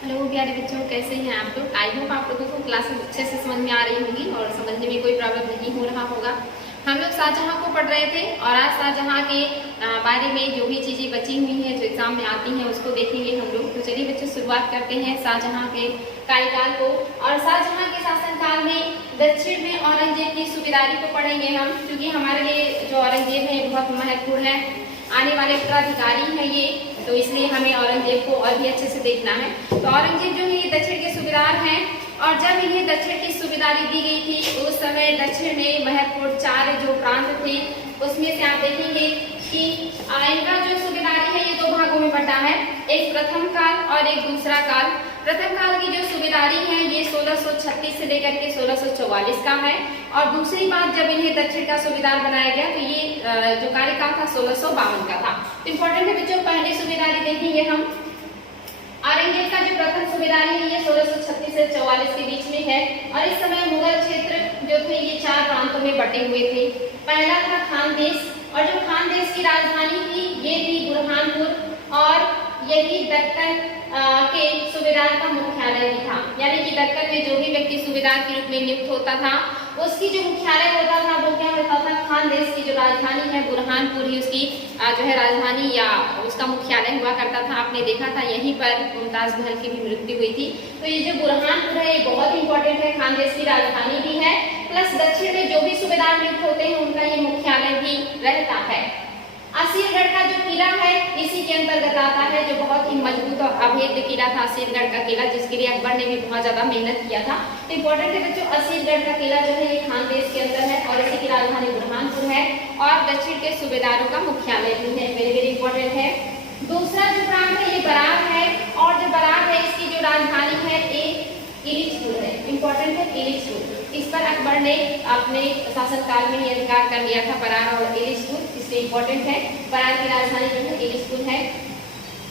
Hello प्यारे बच्चों, कैसे हैं आप लोग। आई होप आप लोगों को क्लासेस अच्छे से समझ में आ रही होंगी और समझने में कोई प्रॉब्लम नहीं हो रहा होगा। हम लोग शाहजहां को पढ़ रहे थे और आज शाहजहां के बारे में जो भी चीज़ें बची हुई हैं जो एग्जाम में आती हैं उसको देखेंगे हम लोग। तो चलिए बच्चों, शुरुआत करते हैं शाहजहां के कार्यकाल को। और शाहजहां के शासनकाल में दक्षिण में औरंगजेब की सूबेदारी को पढ़ेंगे हम, क्योंकि हमारे लिए जो औरंगजेब है बहुत महत्वपूर्ण है, आने वाले उत्तराधिकारी है ये, तो इसलिए हमें औरंगजेब को और भी अच्छे से देखना है। तो औरंगजेब जो है ये दक्षिण के सूबेदार हैं और जब इन्हें दक्षिण की सूबेदारी दी गई थी उस समय दक्षिण में महत्वपूर्ण 4 जो प्रांत थे उसमें से आप देखेंगे कि इनका जो सूबेदारी है ये 2 भागों में बटा है, एक प्रथम काल और एक दूसरा काल। प्रथम काल की जो सूबेदारी है ये 1636 से लेकर के 1644 का है और दूसरी बात जब इन्हें दक्षिण का सूबेदार बनाया गया तो ये जो कार्यकाल था 1652 का था। इंपॉर्टेंट है बच्चों, पहली सूबेदारी देखेंगे हम। औरंगजेब का जो प्रथम सूबेदारी है ये 1636 से 44 के बीच में है और इस समय मुगल क्षेत्र जो थे ये 4 प्रांतों में बटे हुए थे। पहला था खानदेश और जो खानदेश की राजधानी थी ये थी बुरहानपुर और यही दक्कन के सूबेदार का मुख्यालय भी था। यानी कि दक्कन में जो भी व्यक्ति सूबेदार के रूप में नियुक्त होता था उसकी जो मुख्यालय होता था वो क्या होता था, खानदेश की जो राजधानी है बुरहानपुर ही उसकी जो है राजधानी या उसका मुख्यालय हुआ करता था। आपने देखा था यहीं पर मुमताज महल की भी मृत्यु हुई थी। तो ये जो बुरहानपुर है ये बहुत इंपॉर्टेंट है, खानदेश की राजधानी भी है, प्लस दक्षिण में जो भी सूबेदार नियुक्त होते हैं उनका ये मुख्यालय भी रहता है। असीरगढ़ का जो किला है इसी के अंतर्गत आता है, जो बहुत ही मजबूत और अभेद्य किला था असीरगढ़ का किला, जिसके लिए अकबर ने भी बहुत ज्यादा मेहनत किया था। तो इंपॉर्टेंट है बच्चों, असीरगढ़ का किला जो है ये खानदेश के अंदर है और इसी की राजधानी बुरहानपुर है और दक्षिण के सूबेदारों का मुख्यालय भी है। वेरी वेरी इंपॉर्टेंट है। दूसरा जो प्रांत है ये बरार है और जो बरार है इसकी जो राजधानी है इलिचपुर है। इंपॉर्टेंट है इलिचपुर, इस पर अकबर ने अपने शासनकाल में ही अधिकार कर लिया था, बरार और इलिचपुर, इसलिए इंपॉर्टेंट है। बरार की राजधानी जो है इलिचपुर है।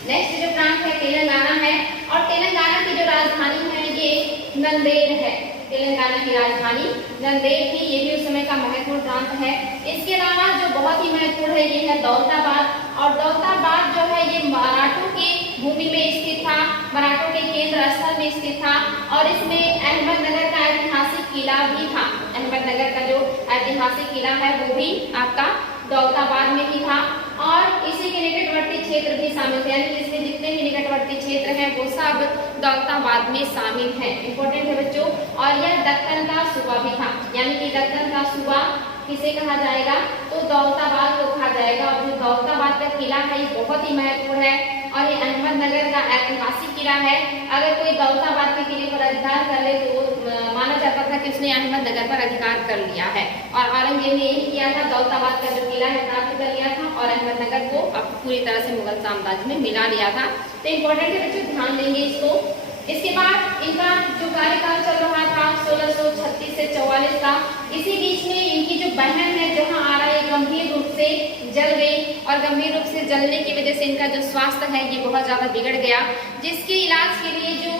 नेक्स्ट जो प्रांत है तेलंगाना है और तेलंगाना की जो राजधानी है ये नंदेड़ है। तेलंगाना की राजधानी नंदेड़ थी, ये भी उस समय का महत्वपूर्ण प्रांत है। इसके अलावा जो बहुत ही महत्वपूर्ण है ये है दौलताबाद और दौलताबाद जो है ये मराठों की भूमि में स्थित था, मराठों के केंद्र स्थल में स्थित था और इसमें अहमदनगर का ऐतिहासिक किला भी था। अहमदनगर का जो ऐतिहासिक किला है वो भी आपका दौलताबाद में ही था और इसी के निकटवर्ती क्षेत्र भी शामिल थे, यानी कि इसमें जितने भी निकटवर्ती क्षेत्र हैं वो सब दौलताबाद में शामिल हैं। इंपॉर्टेंट है बच्चों। और यह दक्कन का सूबा भी था, यानी कि दक्कन का सूबा किसे कहा जाएगा, तो दौलताबाद को कहा जाएगा। और जो दौलताबाद का किला है ये बहुत ही महत्वपूर्ण है और ये अहमदनगर का ऐतिहासिक किला है। अगर कोई दौलताबाद के किले पर अधिकार कर ले तो माना जाता था कि उसने अहमदनगर पर अधिकार कर लिया है और औरंगजेब ने यही किया था, दौलताबाद का जो किला है प्राप्त कर लिया था और अहमदनगर को अब पूरी तरह से मुगल साम्राज्य में मिला लिया था। तो इंपॉर्टेंट है बच्चों, ध्यान देंगे इसको। इसके बाद इनका जो कार्यकाल चल रहा था 1636 से 44 का, इसी बीच में इनकी जो बहन है जहां आ रहा है गंभीर रूप से जल गई और गंभीर रूप से जलने की वजह से इनका जो स्वास्थ्य है ये बहुत ज्यादा बिगड़ गया, जिसके इलाज के लिए जो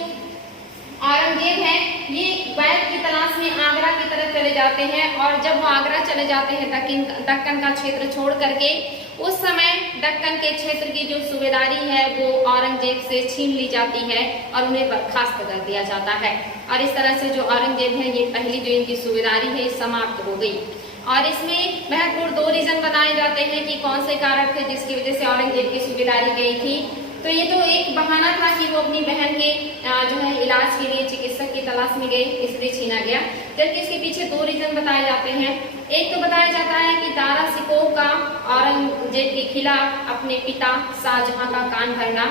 औरंगजेब है ये वैद्य की तलाश में आगरा की तरफ चले जाते हैं और जब वो आगरा चले जाते हैं दक्कन का क्षेत्र छोड़ करके, उस समय दक्कन के क्षेत्र की जो सूबेदारी है वो औरंगजेब से छीन ली जाती है और उन्हें बर्खास्त कर दिया जाता है और इस तरह से जो औरंगजेब है ये पहली जो इनकी सूबेदारी है समाप्त हो गई। और इसमें महत्वपूर्ण 2 रीजन बताए जाते हैं कि कौन से कारण थे जिसकी वजह से औरंगजेब की सूबेदारी गई थी। तो ये तो एक बहाना था कि वो अपनी बहन के जो है इलाज के लिए चिकित्सक की तलाश में गए, इसलिए छीना गया। जबकि इसके पीछे 2 रीजन बताए जाते हैं। एक तो बताया जाता है कि दारा शिकोह का औरंगजेब के खिलाफ अपने पिता शाहजहां का कान भरना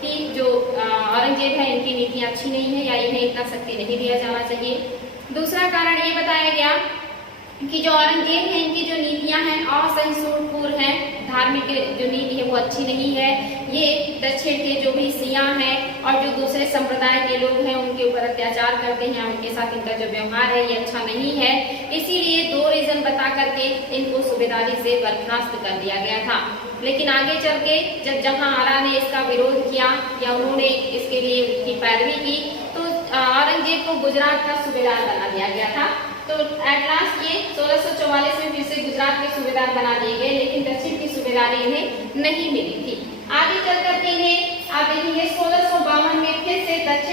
कि जो औरंगजेब है इनकी नीतियां अच्छी नहीं है या इन्हें इतना शक्ति नहीं दिया जाना चाहिए। दूसरा कारण ये बताया गया कि जो औरंगजेब है इनकी जो नीतियां हैं असहिष्णुपूर्ण हैं, धार्मिक जो नीति है वो अच्छी नहीं है। ये दक्षिण के जो भी सियाह हैं और जो दूसरे संप्रदाय के लोग हैं उनके ऊपर अत्याचार करते हैं, उनके साथ इनका जो व्यवहार है ये अच्छा नहीं है। इसीलिए 2 रीजन बता करके इनको सूबेदारी से बर्खास्त कर दिया गया था। लेकिन आगे चल के जब जहां आरा ने इसका विरोध किया या उन्होंने इसके लिए उसकी पैरवी की तो औरंगजेब को गुजरात का सूबेदार बना दिया गया था। तो एट लास्ट ये 1644 में फिर से गुजरात के सूबेदार बना दिए गए, लेकिन दक्षिण की सूबेदारी इन्हें नहीं मिली थी। आगे चलकर के इन्हें आप देखेंगे 1652 में फिर से दक्षिण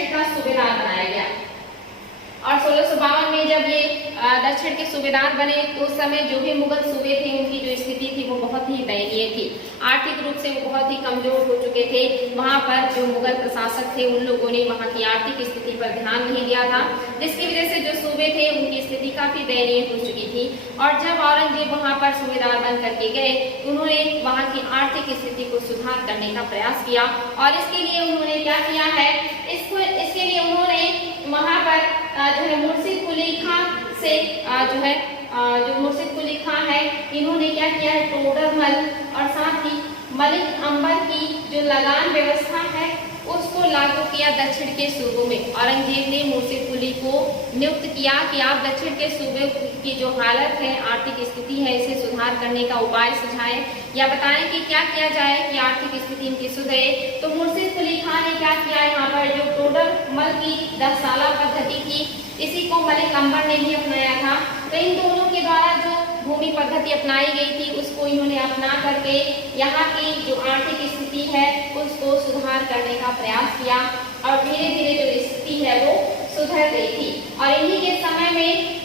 दक्षिण के सूबेदार बने तो उस समय जो भी मुगल सूबे थे उनकी जो स्थिति थी वो बहुत ही दयनीय थी। आर्थिक रूप से वो बहुत ही कमजोर हो चुके थे। वहां पर जो मुगल प्रशासक थे उन लोगों ने वहां की आर्थिक स्थिति पर ध्यान नहीं दिया था, जिसकी वजह से जो सूबे थे उनकी स्थिति काफी दयनीय हो चुकी थी। और जब औरंगजेब वहां पर सूबेदार बन करके गए, उन्होंने वहां की आर्थिक स्थिति को सुधार करने का प्रयास किया। और इसके लिए उन्होंने क्या किया है, इसके लिए उन्होंने वहां पर जो है मुर्शिद कुली खां से जो मुर्शिद कुली खां है, इन्होंने क्या किया है, टोडरमल और साथ ही मलिक अंबर की जो लगान व्यवस्था है उसको लागू किया दक्षिण के सूबों में। औरंगजेब ने मुर्शिद कुली को नियुक्त किया कि आप दक्षिण के सूबे की जो हालत है, आर्थिक स्थिति है, इसे सुधार करने का उपाय सुझाएं या बताएं कि क्या किया जाए कि आर्थिक स्थिति इनकी सुधरे। तो मुर्शिद कुली खां ने क्या किया, यहाँ पर जो टोडरमल की 10 साला पद्धति थी, इसी को मलिक अंबर ने भी अपनाया था। तो इन दोनों के द्वारा जो भूमि पद्धति अपनाई गई थी उसको इन्होंने अपना करके यहाँ की जो आर्थिक स्थिति है उसको सुधार करने का प्रयास किया और धीरे धीरे जो स्थिति है वो सुधर गई थी। और इन्हीं के समय में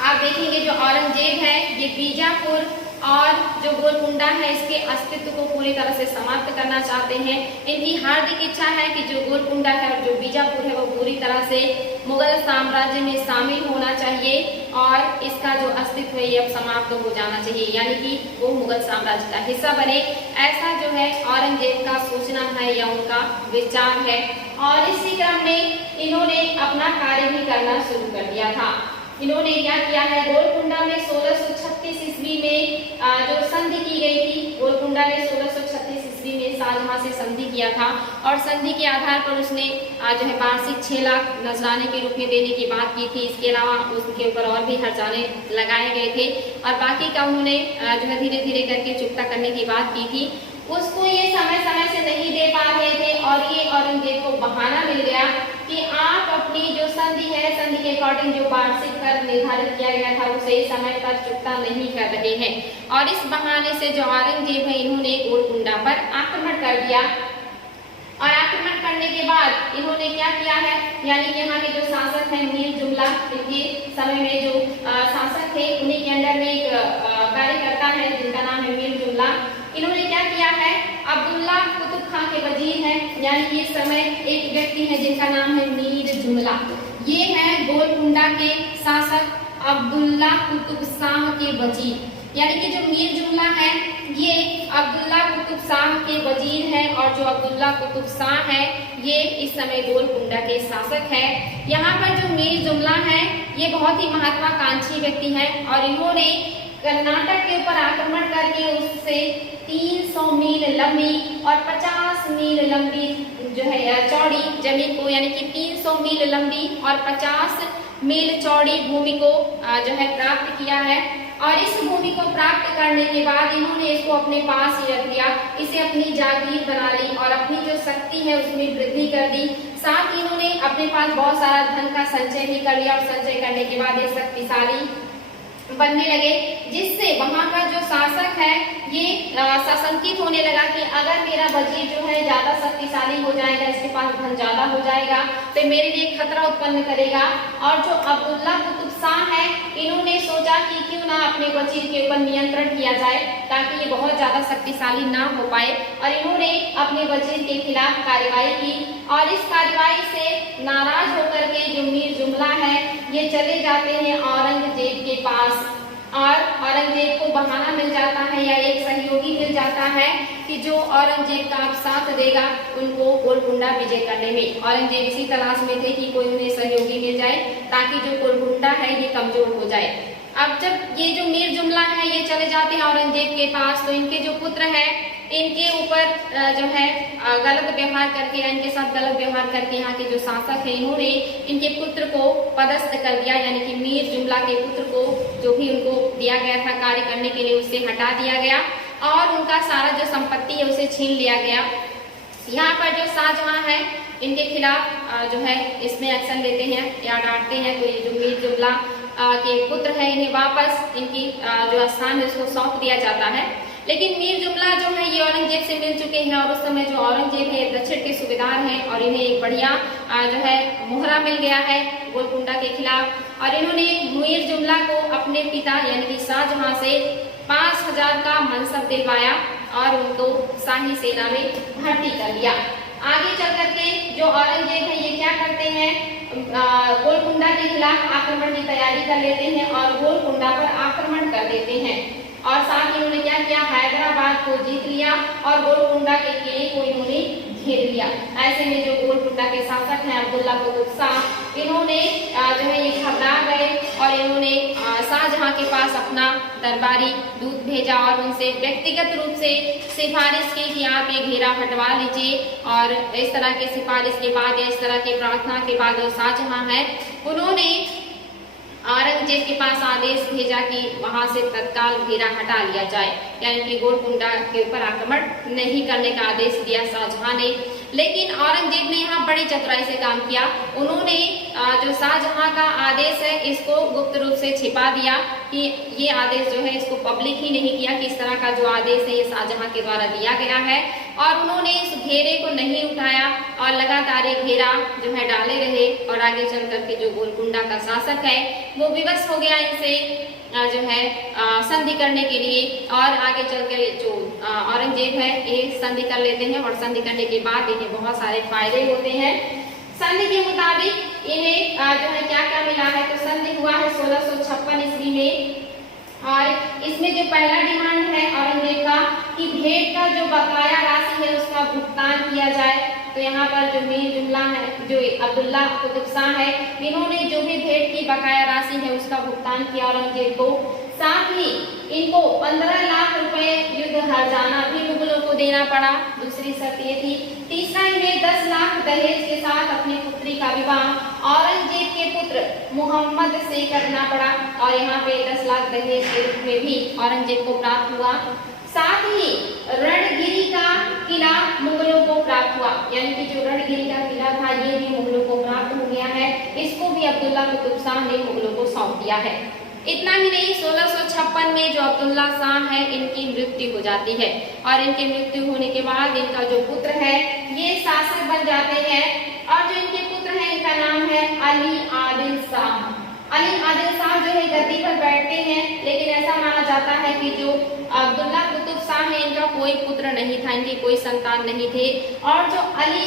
आप देखेंगे जो औरंगजेब है ये बीजापुर और जो गोलकुंडा है इसके अस्तित्व को पूरी तरह से समाप्त करना चाहते हैं। इनकी हार्दिक इच्छा है कि जो गोलकुंडा है और जो बीजापुर है वो पूरी तरह से मुगल साम्राज्य में शामिल होना चाहिए और इसका जो अस्तित्व है ये अब समाप्त हो जाना चाहिए, यानी कि वो मुगल साम्राज्य का हिस्सा बने। ऐसा जो है औरंगजेब का सोचना है या उनका विचार है। और इसी क्रम में इन्होंने अपना कार्य भी करना शुरू कर दिया था। इन्होंने क्या किया है, गोलकुंडा में 1636 ईस्वी में जो संधि की गई थी, गोलकुंडा ने 1636 ईस्वी में शाहजहां से संधि किया था और संधि के आधार पर उसने जो है वार्षिक 6 लाख नजराने के रूप में देने की बात की थी। इसके अलावा उसके ऊपर और भी खर्चाने लगाए गए थे और बाकी का उन्होंने जो है धीरे धीरे करके चुकता करने की बात की थी। उसको ये समय समय से नहीं दे पा रहे थे और ये औरंगजेब को बहाना मिल गया कि आप अपनी जो संधि है, संधि के अकॉर्डिंग जो वार्षिक कर निर्धारित किया गया था उसे समय पर चुकता नहीं कर रहे हैं। और इस बहाने से जो औरंगजेब है इन्होंने गोलकुंडा पर आक्रमण कर दिया और आक्रमण करने के बाद इन्होंने क्या किया है, यानी कि यहाँ के जो शासक हैं मीर जुमला, इनके समय में जो शासक थे उन्हीं के अंडर में एक कार्यकर्ता है जिनका नाम है मीर जुमला। इन्होंने क्या किया है, अब्दुल्ला कुतुब खां के वजीर हैं, यानी कि इस समय एक व्यक्ति है जिनका नाम है मीर जुमला। ये है गोलकुंडा के शासक अब्दुल्ला कुतुब शाह के वजीर, यानी कि जो मीर जुमला है ये अब्दुल्ला कुतुब शाह के वजीर है और जो अब्दुल्ला कुतुब शाह है ये इस समय गोलकुंडा के शासक है। यहाँ पर जो मीर जुमला है ये बहुत ही महत्वाकांक्षी व्यक्ति है और इन्होंने कर्नाटक के ऊपर आक्रमण करके उससे 300 मील लंबी और 50 मील लंबी जो है चौड़ी जमीन को, यानी कि 300 मील लंबी और 50 मील चौड़ी भूमि को जो है प्राप्त किया है। और इस भूमि को प्राप्त करने के बाद इन्होंने इसको अपने पास ही रख लिया, इसे अपनी जागीर बना ली और अपनी जो शक्ति है उसमें वृद्धि कर दी। साथ ही इन्होंने अपने पास बहुत सारा धन का संचय भी कर लिया और संचय करने के बाद ये शक्तिशाली बनने लगे, जिससे वहां का जो शासक है ये सशंकित होने लगा कि अगर मेरा वजीर जो है ज्यादा शक्तिशाली हो जाएगा, इसके पास धन ज्यादा हो जाएगा तो मेरे लिए खतरा उत्पन्न करेगा। और जो अब्दुल्ला कुतुब शाह है इन्होंने सोचा कि क्यों ना अपने वजीर के ऊपर नियंत्रण किया जाए ताकि ये बहुत ज्यादा शक्तिशाली ना हो पाए। और इन्होंने अपने वजीर के खिलाफ कार्रवाई की और इस कार्रवाई से नाराज होकर के जो मीर जुमला है ये चले जाते हैं औरंगजेब के पास और औरंगजेब को बहाना मिल जाता है या एक सहयोगी मिल जाता है कि जो औरंगजेब का अब साथ देगा उनको गोलकुंडा विजय करने में। औरंगजेब इसी तलाश में थे कि कोई उन्हें सहयोगी मिल जाए ताकि जो गोलकुंडा है ये कमजोर हो जाए। अब जब ये जो मीर जुमला है ये चले जाते हैं औरंगजेब के पास तो इनके जो पुत्र है इनके ऊपर जो है गलत व्यवहार करके या इनके साथ गलत व्यवहार करके यहाँ के जो शासक है इन्होंने इनके पुत्र को पदस्थ कर दिया, यानी कि मीर जुमला के पुत्र को जो भी उनको दिया गया था कार्य करने के लिए उससे हटा दिया गया और उनका सारा जो संपत्ति है उसे छीन लिया गया। यहाँ पर जो शाहजहां है इनके खिलाफ जो है इसमें एक्शन लेते हैं या डांटते हैं तो ये जो मीर जुमला के पुत्र है इन्हें वापस इनकी जो स्थान है उसको सौंप दिया जाता है। लेकिन मीर जुमला जो है ये औरंगजेब से मिल चुके हैं और उस समय जो औरंगजेब है दक्षिण के सूबेदार कब्जेदार हैं और इन्हें एक बढ़िया जो है मोहरा मिल गया है गोलकुंडा के खिलाफ। और इन्होंने मुईर जुमला को अपने पिता यानी कि शाहजहां से 5000 का मनसब दिलवाया और उनको शाही सेना में भर्ती कर लिया। आगे चल करके जो औरंगजेब है ये क्या करते हैं, गोलकुंडा के खिलाफ आक्रमण की तैयारी कर लेते हैं और गोलकुंडा पर आक्रमण कर देते हैं। और साथ ही इन्होंने क्या किया, हैदराबाद को जीत लिया और गोलकुंडा के किले को इन्होंने घेर लिया। ऐसे में जो गोलकुंडा के शासक हैं अब्दुल्ला कुतुब शाह, इन्होंने जो है ये घबरा गए और इन्होंने शाहजहां के पास अपना दरबारी दूत भेजा और उनसे व्यक्तिगत रूप से सिफारिश की कि आप ये घेरा हटवा लीजिए। और इस तरह के सिफारिश के बाद या इस तरह की प्रार्थना के बाद जो शाहजहां है उन्होंने औरंगजेब के पास आदेश भेजा कि वहां से तत्काल घेरा हटा लिया जाए, यानी कि गोलकुंडा के ऊपर आक्रमण नहीं करने का आदेश दिया शाहजहां ने। लेकिन औरंगजेब ने यहाँ बड़ी चतुराई से काम किया। उन्होंने जो शाहजहां का आदेश है इसको गुप्त रूप से छिपा दिया कि ये आदेश जो है इसको पब्लिक ही नहीं किया कि इस तरह का जो आदेश है ये शाहजहां के द्वारा दिया गया है। और उन्होंने इस घेरे को नहीं उठाया और लगातार ये घेरा जो है डाले रहे। और आगे चल करके जो गोलकुंडा का शासक है वो विवश हो गया इनसे जो है संधि करने के लिए। और आगे चलकर जो औरंगजेब है ये संधि कर लेते हैं और संधि करने के बाद इन्हें बहुत सारे फायदे होते हैं। संधि के मुताबिक इन्हें जो है क्या क्या मिला है, तो संधि हुआ है 1656 ईस्वी में। और इसमें जो पहला डिमांड है औरंगजेब का कि भेंट का जो बकाया राशि है उसका भुगतान किया जाए। तो यहाँ पर जो मीर जुमला है, जो अब्दुल्ला कुतुब शाह है, इन्होंने जो भी भेंट की बकाया राशि है उसका भुगतान किया औरंगजेब को। साथ ही इनको 15 लाख रुपए युद्ध हर्जाना भी मुगलों को देना पड़ा, दूसरी शर्त ये थी। तीसरा इन्हें 10 लाख दहेज के साथ अपनी पुत्री का विवाह औरंगजेब के पुत्र मोहम्मद से करना पड़ा और यहाँ पे 10 लाख दहेज के रूप में भी औरंगजेब को प्राप्त हुआ। साथ ही रणगिरी का किला मुगलों को प्राप्त हुआ, यानी कि जो रणगिरी का किला था ये भी मुगलों को प्राप्त हो गया है। इसको भी अब्दुल्ला कुतुब शाह ने मुगलों को सौंप दिया है। इतना ही नहीं, 1656 में जो अब्दुल्ला शाह है इनकी मृत्यु हो जाती है और इनकी मृत्यु होने के बाद इनका जो पुत्र है ये शासक बन जाते हैं। और जो इनके पुत्र हैं इनका नाम है अली आदिल शाह। अली आदिल शाह जो है गद्दी पर बैठते हैं, लेकिन ऐसा माना जाता है कि जो अब्दुल्ला कुतुब शाह है इनका कोई पुत्र नहीं था, इनकी कोई संतान नहीं थे। और जो अली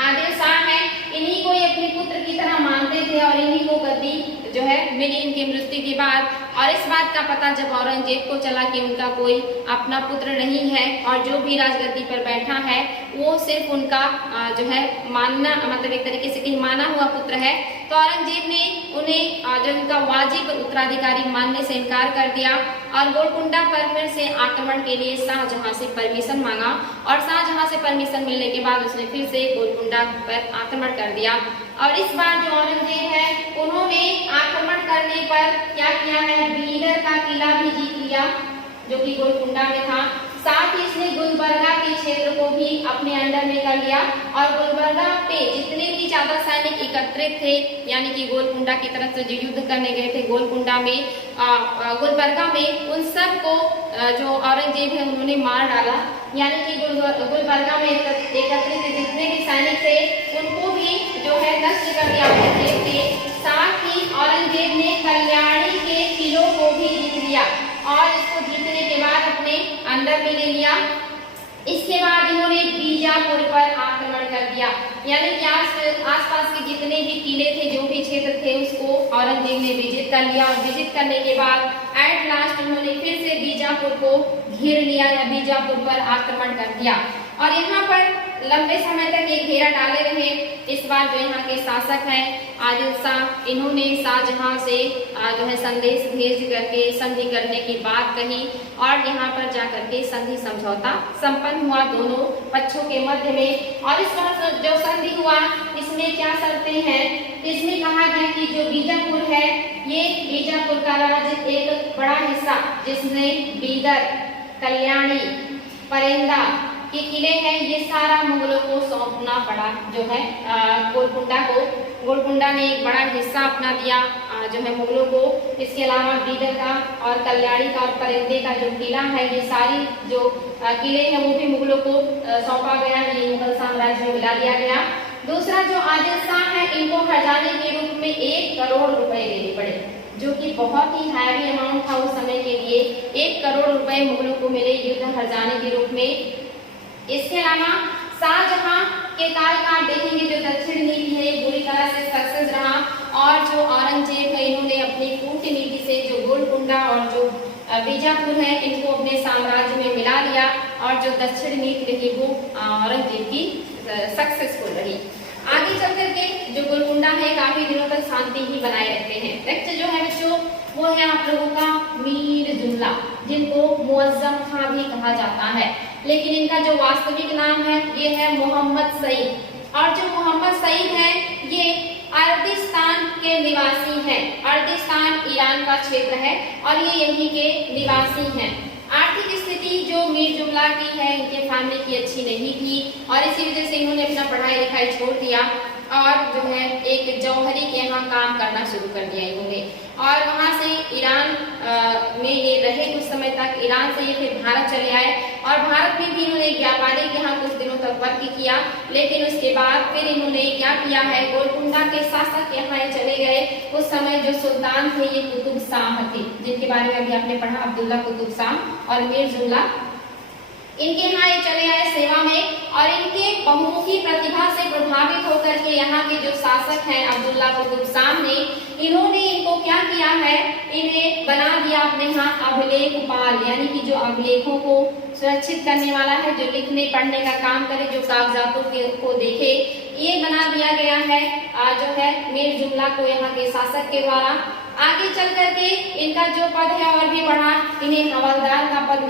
आदिल शाह है इन्हीं को ये अपने पुत्र की तरह मानते थे और इन्हीं को गद्दी जो है मिली इनकी मृत्यु के बाद। और इस बात का पता जब औरंगजेब को चला कि उनका कोई अपना पुत्र नहीं है और जो भी राजगद्दी पर बैठा है वो सिर्फ उनका जो है मानना, मतलब एक तरीके से कहीं माना हुआ पुत्र है, तो औरंगजेब ने उन्हें जो उनका वाजिब उत्तराधिकारी मानने से इनकार कर दिया और गोलकुंडा पर फिर से आक्रमण के लिए शाहजहां से परमिशन मांगा। और शाहजहां से परमिशन मिलने के बाद उसने फिर से गोलकुंडा पर आक्रमण कर दिया। और इस बार जो औरंगजेब है उन्होंने आक्रमण करने पर क्या किया है, बीदर का किला भी जीत लिया जो कि गोलकुंडा में था। साथ ही इसने गुलबर्गा के क्षेत्र को भी अपने अंडर में कर लिया और गुलबर्गा पे जितने भी ज्यादा सैनिक एकत्रित थे, यानी कि गोलकुंडा की तरफ से जो युद्ध करने गए थे गोलकुंडा में गुलबर्गा में, उन सब को जो औरंगजेब है उन्होंने मार डाला। यानी कि गुलबर्गा में एकत्रित जितने भी सैनिक थे उनको भी जो है नष्ट कर दिया औरंगजेब ने। साथ ही औरंगजेब ने कल्याणी के किलों को भी जीत लिया और इसको जीतने के बाद अपने अंदर में ले लिया। इसके बाद इन्होंने बीजापुर पर आक्रमण कर दिया, यानी कि आसपास के जितने भी किले थे, जो भी क्षेत्र थे, उसको औरंगजेब ने विजित कर लिया। और विजित करने के बाद एट लास्ट उन्होंने फिर से बीजापुर को घेर लिया या बीजापुर पर आक्रमण कर दिया और यहाँ पर लंबे समय तक ये घेरा डाले रहे। इस बार जो यहाँ के शासक हैं आदिल शाह, इन्होंने शाहजहां से जो है संदेश भेज करके संधि करने की बात कही और यहाँ पर जाकर के संधि समझौता संपन्न हुआ दोनों पक्षों के मध्य में। और इस बार जो संधि हुआ इसमें क्या शर्तें हैं, इसमें कहा गया कि जो बीजापुर है ये बीजापुर का राज्य एक बड़ा हिस्सा जिसमें बीदर, कल्याणी, परेंदा के किले हैं, ये सारा मुगलों को सौंपना पड़ा जो है गोलकुंडा को। गोलकुंडा ने एक बड़ा हिस्सा अपना दिया जो है मुगलों को। इसके अलावा बीदर का और कल्याणी का और परिंदे का जो किला है, ये सारी जो किले हैं वो भी मुगलों को सौंपा गया। ये मुगल साम्राज्य में मिला दिया गया। दूसरा जो आदिल शाह है, इनको खजाने के रूप में 1 करोड़ रुपए देने पड़े, जो कि बहुत ही हैवी अमाउंट था उस समय के लिए। 1 करोड़ रुपए मुगलों को मिले युद्ध खजाने के रूप में। इसके अलावा शाहजहां के काल का आप देखेंगे जो दक्षिण नीति है बुरी तरह से सक्सेस रहा, और जो औरंगजेब है इन्होंने अपनी कूटनीति से जो गोलकुंडा और जो बीजापुर है इनको अपने साम्राज्य में मिला लिया, और जो दक्षिण नीति रही वो औरंगजेब की सक्सेसफुल रही। आगे चल करके जो गोलकुंडा है काफी दिनों तक शांति ही बनाए रखते हैं। नेक्स्ट जो है बच्चों वो है आप लोगों का मीर जुमला, जिनको मुअज्जम खां भी कहा जाता है, लेकिन इनका जो वास्तविक नाम है ये है मोहम्मद सईद। और जो मोहम्मद सईद है ये अर्दिस्तान के निवासी हैं। अर्दिस्तान ईरान का क्षेत्र है और ये यहीं के निवासी हैं। आर्थिक स्थिति जो मीर जुमला की है इनके फैमिली की अच्छी नहीं थी, और इसी वजह से इन्होंने अपना पढ़ाई लिखाई छोड़ दिया और जो है एक जौहरी के यहाँ काम करना शुरू कर दिया इन्होंने। और वहां से ईरान में ये रहे कुछ समय तक। ईरान से ये फिर भारत चले आए, और भारत में भी इन्होंने व्यापारी के यहाँ कुछ दिनों तक वर्क किया, लेकिन उसके बाद फिर इन्होंने क्या किया है, गोलकुंडा के शासक के यहाँ चले गए। उस समय जो सुल्तान थे ये कुतुब शाह थे, जिनके बारे में अभी आपने पढ़ा, अब्दुल्ला कुतुब शाह और मीर जुमला। इनके यहाँ ये चले आए सेवा में, और इनके बहुमुखी प्रतिभा से प्रभावित होकर के यहाँ के जो शासक हैं अब्दुल्ला कुतुब शाह ने, इन्होंने इनको क्या किया है, इन्हें बना दिया अपने यहाँ अभिलेखपाल, यानी कि जो अभिलेखों को सुरक्षित करने वाला है, जो लिखने पढ़ने का काम करे, जो कागजातों को देखे, ये बना दिया गया है जो है मीर जुमला को यहाँ के शासक के द्वारा। आगे चल करके इनका जो पद है और भी बढ़ा, इन्हें हवलदार का पद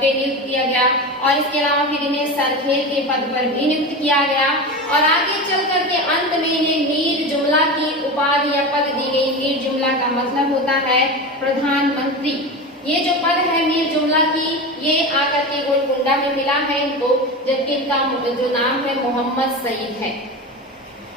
पे नियुक्त किया गया, और इसके अलावा फिर इन्हें सरखेल के पद पर भी नियुक्त किया गया, और आगे चल करके अंत में इन्हें मीर जुमला की उपाधि या पद दी गई। मीर जुमला का मतलब होता है प्रधानमंत्री। ये जो पद है मीर जुमला की, ये आकर के गोलकुंडा में मिला है इनको, जबकि इनका जो नाम है मोहम्मद सईद है।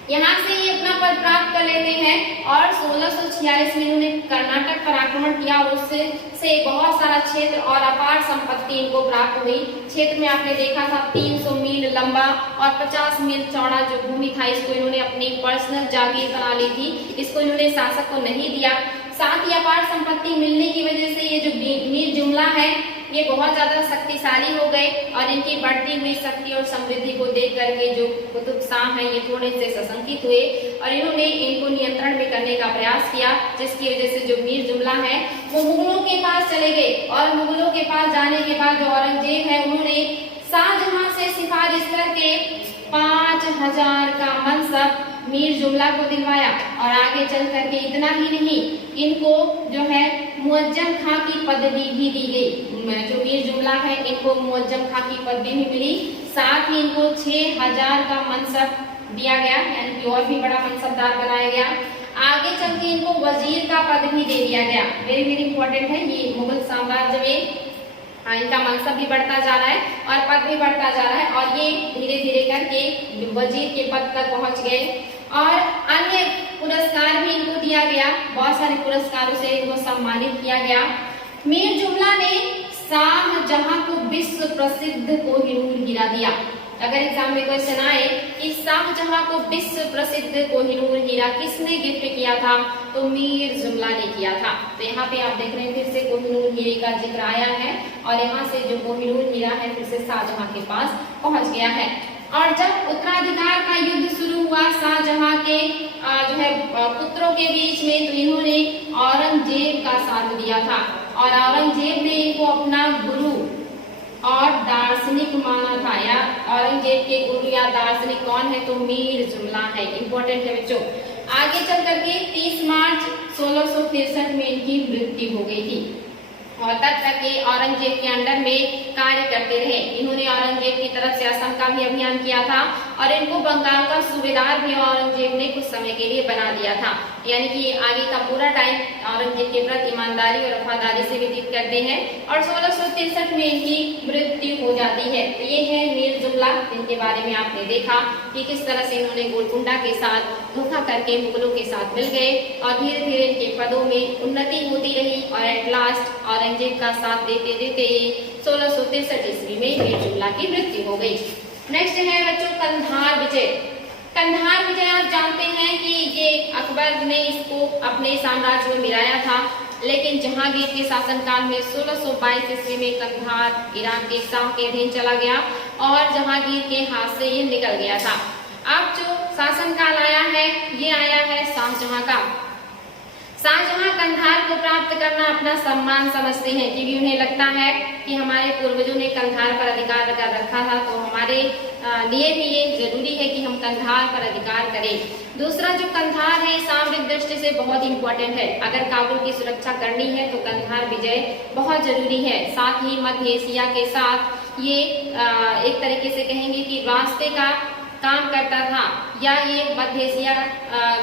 यहाँ से ये अपना पद प्राप्त कर लेते हैं, और 1646 में इन्होंने कर्नाटक पर आक्रमण किया, और उससे बहुत सारा क्षेत्र और अपार संपत्ति इनको प्राप्त हुई। क्षेत्र में आपने देखा था 300 मील लंबा और 50 मील चौड़ा जो भूमि था, इसको इन्होंने अपनी पर्सनल जागीर बना ली थी, इसको इन्होंने शासक को नहीं दिया। साथ ही अपार संपत्ति मिलने की वजह से ये जो मीर जुमला है ये बहुत ज्यादा शक्तिशाली हो गए, और इनकी बढ़ती हुई शक्ति और समृद्धि को देख करके जो कुतुब शाह हैं ये थोड़े से सशंकित हुए, और इन्होंने इनको नियंत्रण में करने का प्रयास किया, जिसकी वजह से जो मीर जुमला है वो मुगलों के पास चले गए। और मुगलों के पास जाने के बाद जो औरंगजेब है उन्होंने शाहजहां से सिफारिश करके 5000 का मनसब मीर जुमला को दिलवाया, और आगे चल करके इतना ही नहीं, इनको जो है मुअज्जम खां की पदवी भी दी गई। जो मीर जुमला है इनको मुअज्जम खां की पदवी भी मिली, साथ ही इनको 6000 का मनसब दिया गया, यानी कि और भी बड़ा मनसबदार बनाया गया। आगे चल के इनको वजीर का पद भी दे दिया गया। वेरी वेरी इंपॉर्टेंट है, ये मुगल साम्राज्य में इनका मनसब भी बढ़ता जा रहा है और पद भी बढ़ता जा रहा है, और ये धीरे धीरे करके वजीर के पद तक पहुंच गए। और अन्य पुरस्कार भी इनको दिया गया, बहुत सारे पुरस्कारों से इनको सम्मानित किया गया। मीर जुमला ने शाहजहां को विश्व प्रसिद्ध कोहिनूर हीरा दिया। अगर एग्जाम में क्वेश्चन आए कि शाहजहां को विश्व प्रसिद्ध कोहिनूर हीरा किसने गिफ्ट किया था, तो मीर जुमला ने किया था। तो यहाँ पे आप देख रहे हैं फिर से कोहिनूर हीरे का जिक्र आया है, और यहाँ से जो कोहिनूर हीरा है फिर से शाहजहां के पास पहुंच गया है। और जब उत्तराधिकार का युद्ध शुरू हुआ शाहजहां के जो है पुत्रों के बीच में, तो इन्होंने औरंगजेब का साथ दिया था, और औरंगजेब ने इनको अपना गुरु और दार्शनिक माना था। या औरंगजेब के गुरु या दार्शनिक कौन है, तो मीर जुमला है। इंपॉर्टेंट है बच्चों। आगे चल करके 30 मार्च 1663 में इनकी मृत्यु हो गई थी, और तब तक ये औरंगजेब के अंडर में कार्य करते रहे। इन्होंने औरंगजेब की तरफ से असम का भी अभियान किया था, और इनको बंगाल का सूबेदार भी औरंगजेब ने कुछ समय के लिए बना दिया था। यानी कि आगे का पूरा टाइम औरंगजेब के प्रति ईमानदारी और वफादारी से व्यतीत करते हैं, और 1663 में इनकी मृत्यु हो जाती है। तो ये है मीर जुमला, जिनके बारे में आपने देखा कि किस तरह से इन्होंने गोलकुंडा के साथ धोखा करके मुगलों के साथ मिल गए, और धीरे धीरे इनके पदों में उन्नति होती रही, और एट लास्ट औरंगजेब का साथ देते देते 1663 ईस्वी में मीर जुमला की मृत्यु हो गई। नेक्स्ट है बच्चों कंधार विजय। कंधार विजय आप जानते हैं कि ये अकबर ने इसको अपने साम्राज्य में मिलाया था, लेकिन जहांगीर के शासनकाल में 1622 ईस्वी में कंधार ईरान के शाह के अधीन चला गया और जहांगीर के हाथ से ये निकल गया था। अब जो शासनकाल आया है ये आया है शाहजहां का। शाहजहां कंधार को प्राप्त करना अपना सम्मान समझते हैं, क्योंकि उन्हें लगता है कि हमारे पूर्वजों ने कंधार पर अधिकार कर रखा था, तो हमारे लिए भी ये जरूरी है कि हम कंधार पर अधिकार करें। दूसरा जो कंधार है सामरिक दृष्टि से बहुत इंपॉर्टेंट है। अगर काबुल की सुरक्षा करनी है तो कंधार विजय बहुत जरूरी है। साथ ही मध्य एशिया के साथ ये एक तरीके से कहेंगे कि रास्ते का काम करता था, या ये मध्य एशिया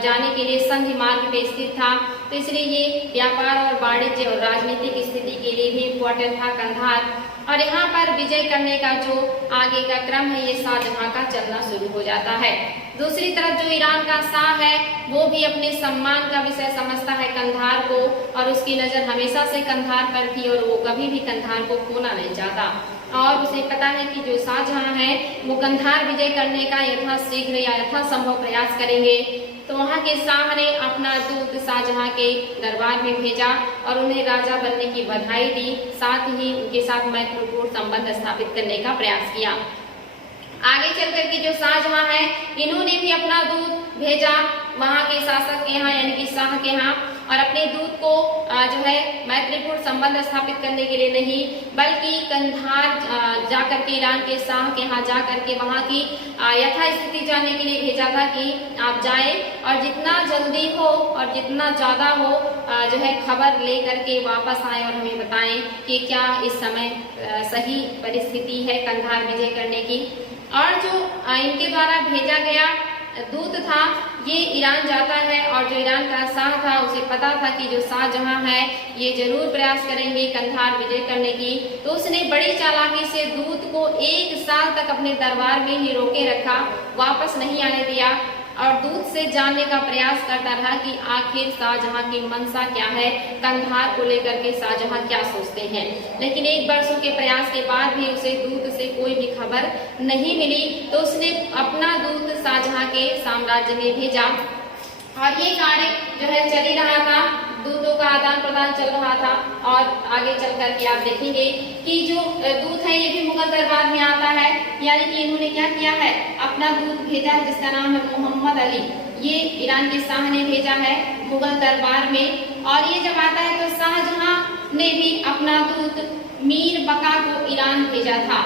जाने के लिए संधि मार्ग पे स्थित था, तो इसलिए ये व्यापार और वाणिज्य और राजनीतिक स्थिति के लिए भी इम्पोर्टेंट था कंधार। और यहाँ पर विजय करने का जो आगे का क्रम है ये शाहजहां का चलना शुरू हो जाता है। दूसरी तरफ जो ईरान का शाह है वो भी अपने सम्मान का विषय समझता है कंधार को, और उसकी नजर हमेशा से कंधार पर थी और वो कभी भी कंधार को खोना नहीं चाहता। और उसे पता है कि जो शाहजहां है वो कंधार विजय करने का यथाशीघ्र या यथासंभव प्रयास करेंगे। तो वहां के शाह ने अपना दूत शाहजहां के दरबार में भेजा और उन्हें राजा बनने की बधाई दी, साथ ही उनके साथ मैत्रीपूर्ण संबंध स्थापित करने का प्रयास किया। आगे चल करके जो शाहजहां है इन्होंने भी अपना दूत भेजा वहां के शासक के यहाँ यानी कि शाह के यहाँ, और अपने दूत को जो है मैत्रीपूर्ण संबंध स्थापित करने के लिए नहीं बल्कि कंधार जाकर के ईरान के शाह के यहाँ जाकर के वहाँ की यथास्थिति जानने के लिए भेजा था कि आप जाएं और जितना जल्दी हो और जितना ज्यादा हो जो है खबर ले करके वापस आए और हमें बताएं कि क्या इस समय सही परिस्थिति है कंधार विजय करने की। और जो इनके द्वारा भेजा गया दूत था ये ईरान जाता है, और जो ईरान का शाह था उसे पता था कि जो शाहजहां है ये जरूर प्रयास करेंगे कंधार विजय करने की, तो उसने बड़ी चालाकी से दूत को 1 साल तक अपने दरबार में ही रोके रखा, वापस नहीं आने दिया और दूत से जानने का प्रयास करता रहा कि आखिर शाहजहां की मंशा क्या है, कंधार को लेकर के शाहजहां क्या सोचते हैं। लेकिन 1 वर्षों के प्रयास के बाद भी उसे दूत से कोई भी खबर नहीं मिली, तो उसने अपना दूत शाहजहां के साम्राज्य में भेजा और ये कार्य जो है चल ही रहा था, दूतों का आदान प्रदान चल रहा था। और आगे चल करके आप देखेंगे कि जो दूत है ये भी मुगल दरबार में आता है, यानी कि इन्होंने क्या किया है अपना दूत भेजा है जिसका नाम है मोहम्मद अली, ये ईरान के शाह ने भेजा है मुगल दरबार में। और ये जब आता है तो शाहजहां ने भी अपना दूत मीर बका को ईरान भेजा था,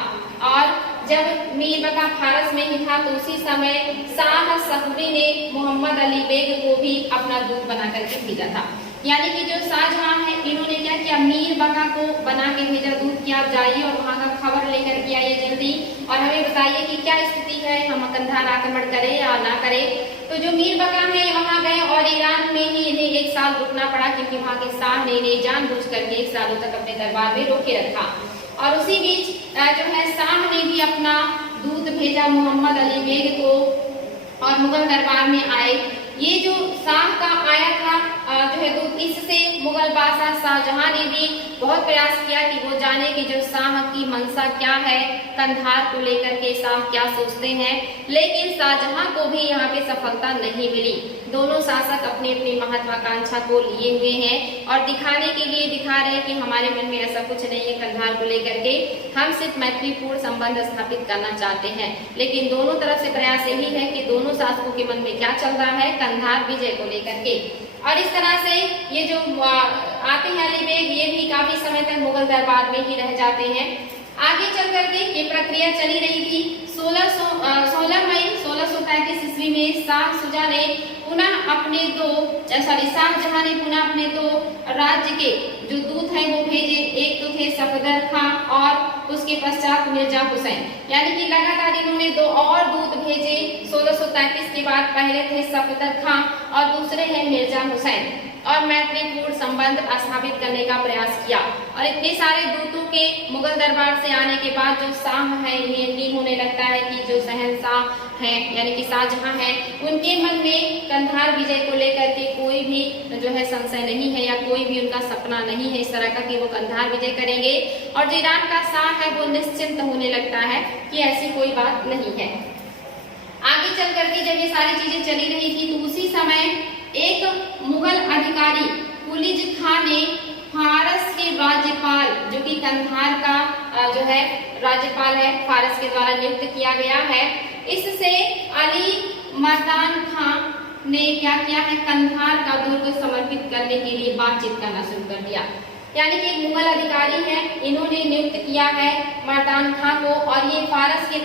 और जब मीर बका फारस में ही था तो उसी समय शाह सफवी ने मोहम्मद अली बेग को भी अपना दूत बना करके भेजा था। यानी कि जो शाहजहां है इन्होंने क्या किया, मीर बका को बना के भेजा दूत कि आप जाइए और वहां का खबर लेकर के आइए जल्दी और हमें बताइए कि क्या स्थिति है, हम कंधार आक्रमण करें या ना करें। तो जो मीर बका है वहां गए और ईरान में ही इन्हें 1 साल रुकना पड़ा, क्योंकि वहां के शाह ने इन्हें जानबूझ करके 1 सालों तक अपने दरबार में रोके रखा। और उसी बीच जो है शाह ने भी अपना दूत भेजा मोहम्मद अली बेग को और मुगल दरबार में आए। ये जो शाह का आया था जो है दूत, इससे मुगल बादशाह शाहजहां ने भी बहुत प्रयास किया कि वो जाने कि जो शाह की मंशा क्या है, कंधार को लेकर के शाह क्या सोचते हैं। लेकिन शाहजहां को भी यहाँ पे सफलता नहीं मिली। दोनों शासक अपनी अपनी महत्वाकांक्षा को लिए हुए हैं और दिखाने के लिए दिखा रहे हैं कि हमारे मन में ऐसा कुछ नहीं है कंधार को लेकर के, हम सिर्फ मैत्रीपूर्ण संबंध स्थापित करना चाहते हैं। लेकिन दोनों तरफ से प्रयास यही है कि दोनों शासकों के मन में क्या चल रहा है, कंधार विजय को लेकर के। और इस तरह से ये जो आते हैं अली बेग ये भी काफी समय तक मुगल दरबार में ही रह जाते हैं। आगे चल करके ये प्रक्रिया चली रही थी। 16 मई 1635 ईस्वी में शाह शुजा ने पुनः अपने शाहजहां ने पुनः अपने 2 राज्य के जो दूत हैं वो भेजे। एक तो थे सफदर खां और उसके पश्चात मिर्जा हुसैन, यानी कि लगातार इन्होंने 2 और दूत भेजे 1633 के बाद। पहले थे सफदर खां और दूसरे हैं मिर्जा हुसैन, और मैत्रीपूर्ण संबंध स्थापित करने का प्रयास किया। और इतने सारे दूतों के मुगल दरबार से आने के बाद जो शाह है इन्हें यकीन होने लगता है कि जो शहंशाह हैं यानी कि शाहजहां हैं उनके मन में कंधार विजय को लेकर के कोई भी जो है संशय नहीं है या कोई भी उनका सपना नहीं है इस तरह का कि वो कंधार विजय करेंगे। और जो ईरान का शाह है वो निश्चिंत होने लगता है कि ऐसी कोई बात नहीं है। आगे चल करके जब ये सारी चीजें चली रही थी तो उसी समय एक मुगल अधिकारी कुलिज खां ने फारस के राज्यपाल, जो कि कंधार का जो है राज्यपाल है, फारस के द्वारा नियुक्त किया गया है, इससे अली मर्दान खां ने क्या किया है, कंधार का दुर्ग समर्पित करने के लिए बातचीत करना शुरू कर दिया। यानी कि एक मुगल अधिकारी है, इन्होंने नियुक्त किया है मर्दान खां को, और ये फारस के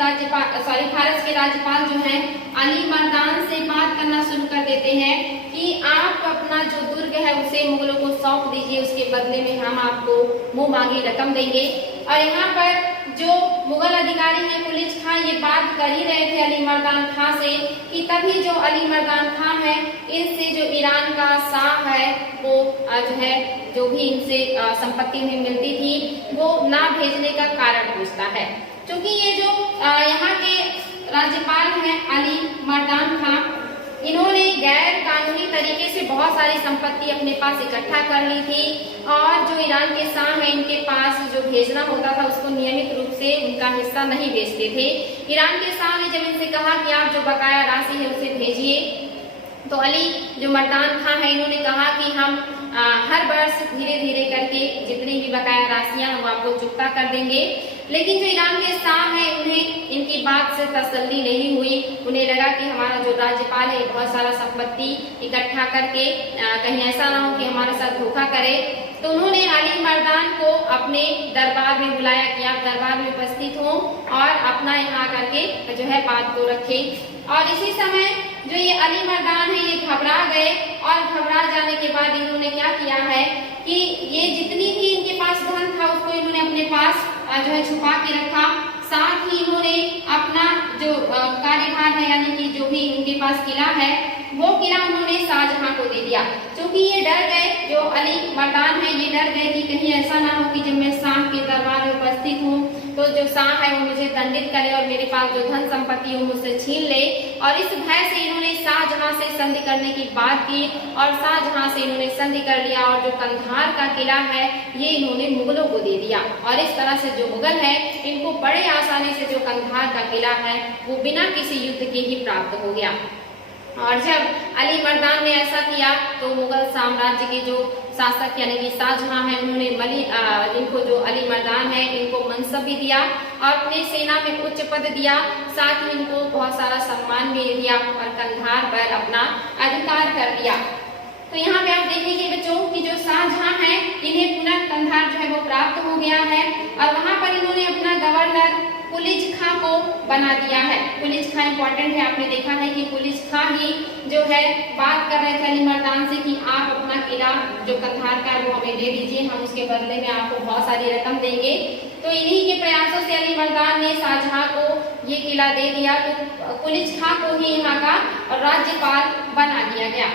राज्यपाल जो हैं अली मर्दान से बात करना शुरू कर देते हैं कि आप अपना जो दुर्ग है उसे मुगलों को सौंप दीजिए, उसके बदले में हम आपको मुंह मांगी रकम देंगे। और यहाँ पर जो मुगल अधिकारी है कुलिज खां ये बात कर ही रहे थे अली मर्दान खां से कि तभी जो अली मर्दान खां है इनसे जो ईरान का शाह है वो जो है जो भी इनसे संपत्ति उन्हें मिलती थी वो ना भेजने का कारण पूछता है। क्योंकि ये जो यहाँ के राज्यपाल हैं अली मर्दान खां, इन्होंने गैर कानूनी तरीके से बहुत सारी संपत्ति अपने पास इकट्ठा कर ली थी, और जो ईरान के शाह है इनके पास जो भेजना होता था उसको नियमित रूप से उनका हिस्सा नहीं भेजते थे। ईरान के शाह ने जब इनसे कहा कि आप जो बकाया राशि है उसे भेजिए, तो अली जो मर्दान खां है इन्होंने कहा कि हम हर वर्ष धीरे धीरे करके जितनी भी बकाया राशियां हम आपको चुकता कर देंगे। लेकिन जो ईरान के शाह है उन्हें इनकी बात से तसल्ली नहीं हुई, उन्हें लगा कि हमारा जो राज्यपाल है बहुत सारा संपत्ति इकट्ठा करके कहीं ऐसा ना हो कि हमारे साथ धोखा करे। तो उन्होंने अली मर्दान को अपने दरबार में बुलाया कि आप दरबार में उपस्थित हों और अपना यहाँ करके जो है बात को रखें। और इसी समय जो ये अली मर्दान है ये घबरा गए, और घबरा जाने के बाद इन्होंने क्या किया है कि ये जितनी भी इनके पास धन था उसको इन्होंने अपने पास जो है छुपा के रखा। साथ ही इन्होंने अपना जो कार्यभार है यानी कि जो भी इनके पास किला है वो किला उन्होंने शाहजहां को दे दिया। क्योंकि ये डर गए, जो अली मर्दान है ये डर गए कि कहीं ऐसा ना हो कि जब मैं शाह के दरबार में उपस्थित हूँ तो जो शाह है वो मुझे दंडित करे और मेरे पास जो धन संपत्ति है मुझसे छीन ले। और इस भय से इन्होंने शाहजहां से संधि करने की बात की, और शाहजहां से इन्होंने संधि कर लिया, और जो कंधार का किला है ये इन्होंने मुगलों को दे दिया। और इस तरह से जो मुगल है इनको बड़े आसानी से जो कंधार का किला है वो बिना किसी युद्ध के ही प्राप्त हो गया। और जब अली मर्दान ने ऐसा किया तो मुगल साम्राज्य के जो शासक यानी कि शाहजहां हैं उन्होंने इनको जो अली मर्दान है इनको मनसब भी दिया और अपने सेना में उच्च पद दिया, साथ ही इनको बहुत सारा सम्मान भी दिया और कंधार पर अपना अधिकार कर दिया। तो यहाँ पे आप देखेंगे बच्चों कि जो शाहजहां हैं इन्हें पुनः कंधार जो है वो प्राप्त हो गया है, और वहां पर इन्होंने अपना गवर्नर कुलिज खां को बना दिया है। कुलिज खां इंपॉर्टेंट है, आपने देखा है कि कुलिज खां ही जो है बात कर रहे थे अली मर्दान से कि आप अपना किला जो कंधार का वो हमें दे दीजिए, हम उसके बदले में आपको बहुत सारी रकम देंगे। तो इन्हीं के प्रयासों से अली मर्दान ने शाहजहां को ये किला दे दिया, तो कुलिज खां को ही यहाँ का राज्यपाल बना दिया गया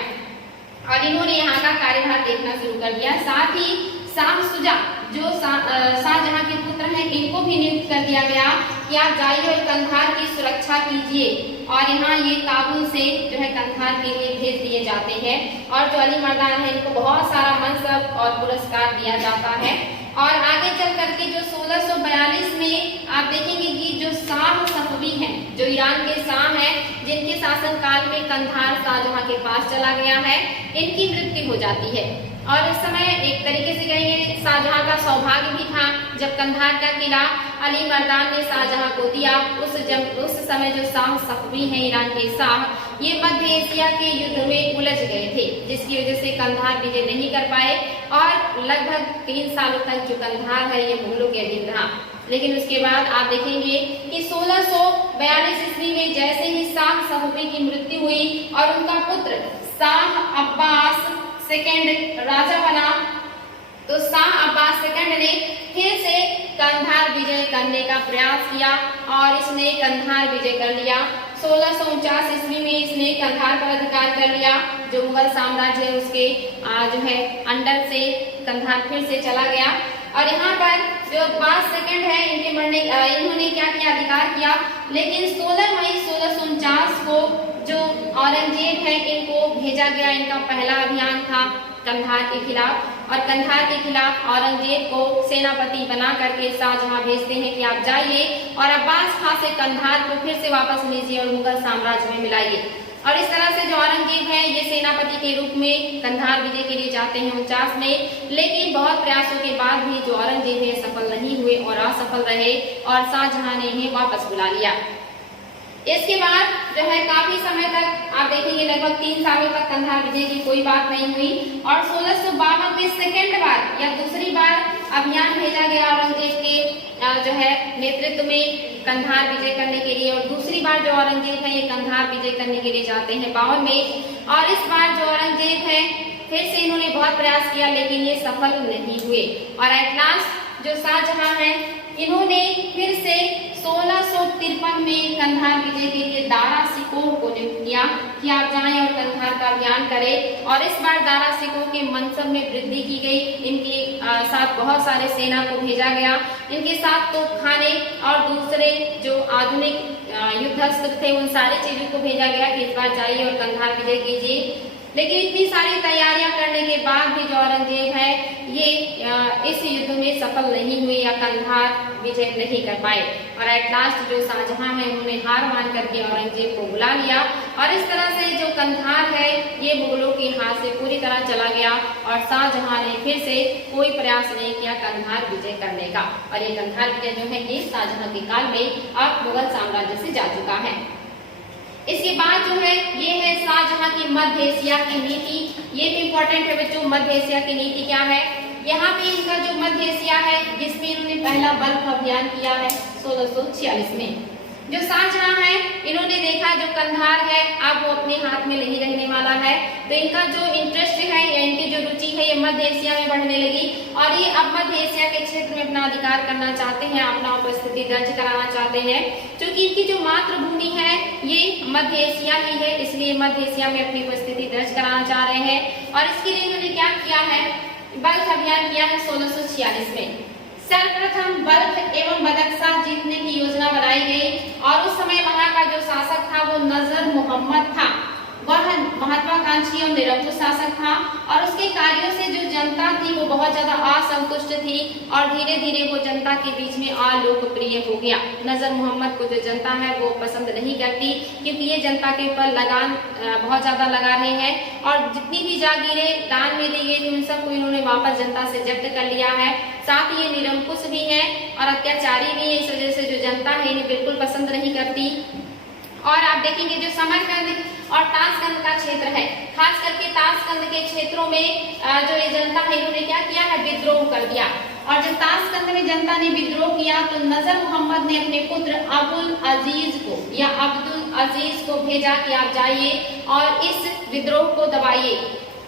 और इन्होंने यहाँ का कार्यभार देखना शुरू कर दिया। साथ ही शाह शुजा जो शाहजहां के पुत्र हैं इनको भी नियुक्त कर दिया गया कि आप जाइए और कंधार की सुरक्षा कीजिए, और यहाँ ये काबुल से जो है कंधार के लिए भेज दिए जाते हैं। और जो अली मर्दान है इनको बहुत सारा मनसब और पुरस्कार दिया जाता है। और आगे चल करके जो 1642 में आप देखेंगे कि जो शाह सफवी हैं, जो ईरान के शाह हैं जिनके शासनकाल में कंधार शाहजहां के पास चला गया है, इनकी मृत्यु हो जाती है। और इस समय एक तरीके से कहेंगे शाहजहां का सौभाग्य भी था जब कंधार का किला अली मर्दान ने शाहजहां को दिया। उस समय जो शाह सफवी हैं ईरान के शाह, ये मध्य एशिया के युद्ध में उलझ गए थे, जिसकी वजह से कंधार विजय नहीं कर पाए और लगभग 3 सालों तक जो कंधार है ये मुगलों के अधीन रहा। लेकिन उसके बाद आप देखेंगे कि 1642 ईस्वी में जैसे ही शाह सफवी की मृत्यु हुई और उनका पुत्र शाह अब्बास सेकंड राजा बना, तो शाह अब्बास सेकंड ने फिर से कंधार विजय करने का प्रयास किया और इसने कंधार विजय कर लिया। 1649 ईस्वी में इसने कंधार पर अधिकार कर लिया। जो मुगल साम्राज्य है उसके जो है अंडर से कंधार फिर से चला गया। और यहाँ पर जो अब्बास सेकंड है इन्होंने क्या किया, अधिकार किया। लेकिन 16 मई 1649 को जो औरंगजेब है इनको भेजा गया, इनका पहला अभियान था कंधार के खिलाफ। और कंधार के खिलाफ औरंगजेब को सेनापति बना करके शाहजहां भेजते हैं कि आप जाइए और अब्बास खां से कंधार को फिर से वापस लीजिए और मुगल साम्राज्य में मिलाइए। और इस तरह से जो औरंगजेब है ये सेनापति के रूप में कंधार विजय के लिए जाते हैं 49 में, लेकिन बहुत प्रयासों के बाद भी जो औरंगजेब है सफल नहीं हुए और असफल रहे और शाहजहां ने इन्हें वापस बुला लिया। इसके बाद जो है काफी समय तक आप देखेंगे लगभग 3 सालों तक कंधार विजय की कोई बात नहीं हुई और 1652 में सेकेंड बार या दूसरी बार अभियान भेजा गया औरंगजेब के जो है नेतृत्व में कंधार विजय करने के लिए। और दूसरी बार जो औरंगजेब है ये कंधार विजय करने के लिए जाते हैं 52 में। और इस बार जो औरंगजेब है फिर से इन्होंने बहुत प्रयास किया लेकिन ये सफल नहीं हुए और एट लास्ट जो शाहजहां है इन्होंने फिर से 1653 में कंधार विजय के लिए दारा सिकोह को नियुक्त किया कि आप जाएं और कंधार का अभियान करें। और इस बार दारा सिकोह के मनसब में वृद्धि की गई, इनके साथ बहुत सारे सेना को भेजा गया, इनके साथ तोपखाने और दूसरे जो आधुनिक युद्धास्त्र थे उन सारी चीजों को भेजा गया कि इस बार जाइए और कंधार विजय कीजिए। लेकिन इतनी सारी तैयारियां करने के बाद भी जो औरंगजेब है ये इस युद्ध में सफल नहीं हुए या कंधार विजय नहीं कर पाए और एट लास्ट जो शाहजहां है उन्होंने हार मान करके औरंगजेब को बुला लिया और इस तरह से जो कंधार है ये मुगलों के हाथ से पूरी तरह चला गया और शाहजहां ने फिर से कोई प्रयास नहीं किया कंधार विजय करने का। और ये कंधार विजय जो है ये शाहजहां के काल में अब मुगल साम्राज्य से जा चुका है। इसके बाद जो है ये है शाहजहां की मध्य एशिया की नीति। ये भी इम्पोर्टेंट है बच्चों, मध्य एशिया की नीति क्या है। यहाँ पे इनका जो मध्य एशिया है जिसमें इन्होंने पहला बल्क अभियान किया है 1646 में। जो शाहजहां है इन्होंने देखा जो कंधार है अब वो अपने हाथ में नहीं रहने वाला है, तो इनका जो इंटरेस्ट है या इनकी जो रुचि है ये मध्य एशिया में बढ़ने लगी और ये अब मध्य एशिया के क्षेत्र में अपना अधिकार करना चाहते हैं, अपना उपस्थिति दर्ज कराना चाहते हैं। क्योंकि इनकी जो मातृभूमि है ये मध्य एशिया ही है, इसलिए मध्य एशिया में अपनी उपस्थिति दर्ज कराना चाह रहे हैं। और इसके लिए इन्होंने क्या किया है, बल्क अभियान किया है 1646 में। सर्वप्रथम बल्ख एवं बदख्शां जीतने की योजना बनाई गई और उस समय वहां का जो शासक था वो नजर मोहम्मद था। वह महत्वाकांक्षी और निरंकुश शासक था और उसके कार्यों से जो जनता थी वो बहुत ज्यादा असंतुष्ट थी और धीरे धीरे वो जनता के बीच में अलोकप्रिय हो गया। नजर मोहम्मद को जो जनता है वो पसंद नहीं करती क्योंकि ये जनता के ऊपर लगान बहुत ज्यादा लगा रहे हैं और जितनी भी जागीरें दान में दी गई थी उन सबको इन्होंने वापस जनता से जब्त कर लिया है। साथ ही ये निरंकुश भी है और अत्याचारी भी है, इस वजह से जो जनता है इन्हें बिल्कुल पसंद नहीं करती। और आप देखेंगे जो समरकंद और ताशकंद का क्षेत्र है, खास करके ताशकंद के क्षेत्रों में जो ये जनता है इन्होंने क्या किया है, विद्रोह कर दिया। और जब ताशकंद में जनता ने विद्रोह किया तो नजर मोहम्मद ने अपने पुत्र अबुल अजीज को या अब्दुल अजीज को भेजा कि आप जाइए और इस विद्रोह को दबाइए।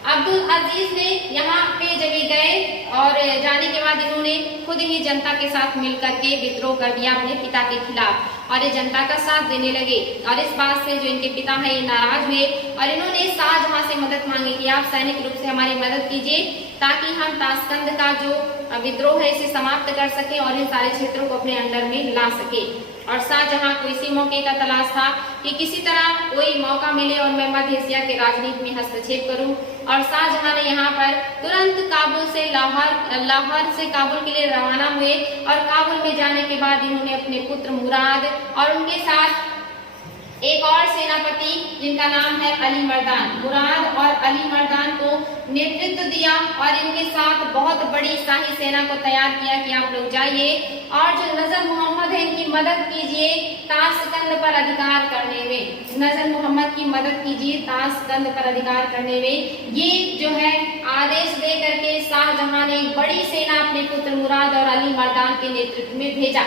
अब्दुल अजीज ने यहाँ पे जब गए और जाने के बाद इन्होंने खुद ही जनता के साथ मिलकर के विद्रोह कर दिया अपने पिता के खिलाफ और ये जनता का साथ देने लगे। और इस बात से जो इनके पिता है ये नाराज हुए और इन्होंने शाहजहां से मदद मांगी कि आप सैनिक रूप से हमारी मदद कीजिए ताकि हम ताशकंद का जो विद्रोह है इसे समाप्त कर सके और इन सारे क्षेत्रों को अपने अंडर में ला सके। और शाहजहां को इसी मौके का तलाश था कि किसी तरह कोई मौका मिले और मैं मध्य एशिया के राजनीति में हस्तक्षेप करूं। और शाहजहां ने यहाँ पर तुरंत काबुल से लाहौर से काबुल के लिए रवाना हुए और काबुल में जाने के बाद इन्होंने अपने पुत्र मुराद और उनके साथ एक और सेनापति जिनका नाम है अली मर्दान, मुराद और अली मर्दान को नेतृत्व दिया और इनके साथ बहुत बड़ी शाही सेना को तैयार किया कि आप लोग जाइए और जो नजर मोहम्मद है इनकी मदद कीजिए ताशकंद पर अधिकार करने में। नजर मोहम्मद की मदद कीजिए ताशकंद पर अधिकार करने में। ये जो है आदेश दे करके शाहजहां ने एक बड़ी सेना अपने पुत्र मुराद और अली मर्दान के नेतृत्व में भेजा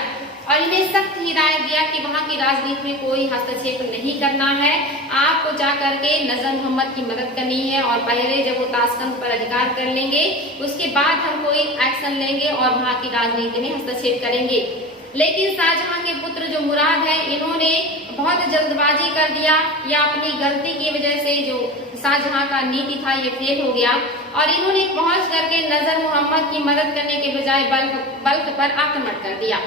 और इन्हें सख्त हिदायत दिया कि वहां की राजनीति में कोई हस्तक्षेप नहीं करना है, आपको जाकर के नजर मोहम्मद की मदद करनी है और पहले जब वो ताशकंद पर अधिकार कर लेंगे उसके बाद हम कोई एक्शन लेंगे और वहां की राजनीति में हस्तक्षेप करेंगे। लेकिन शाहजहां के पुत्र जो मुराद है इन्होंने बहुत जल्दबाजी कर दिया या अपनी गलती की वजह से जो शाहजहां का नीति था ये फेल हो गया और इन्होंने पहुंच करके नजर मोहम्मद की मदद करने के बजाय बल्ख पर आक्रमण कर दिया।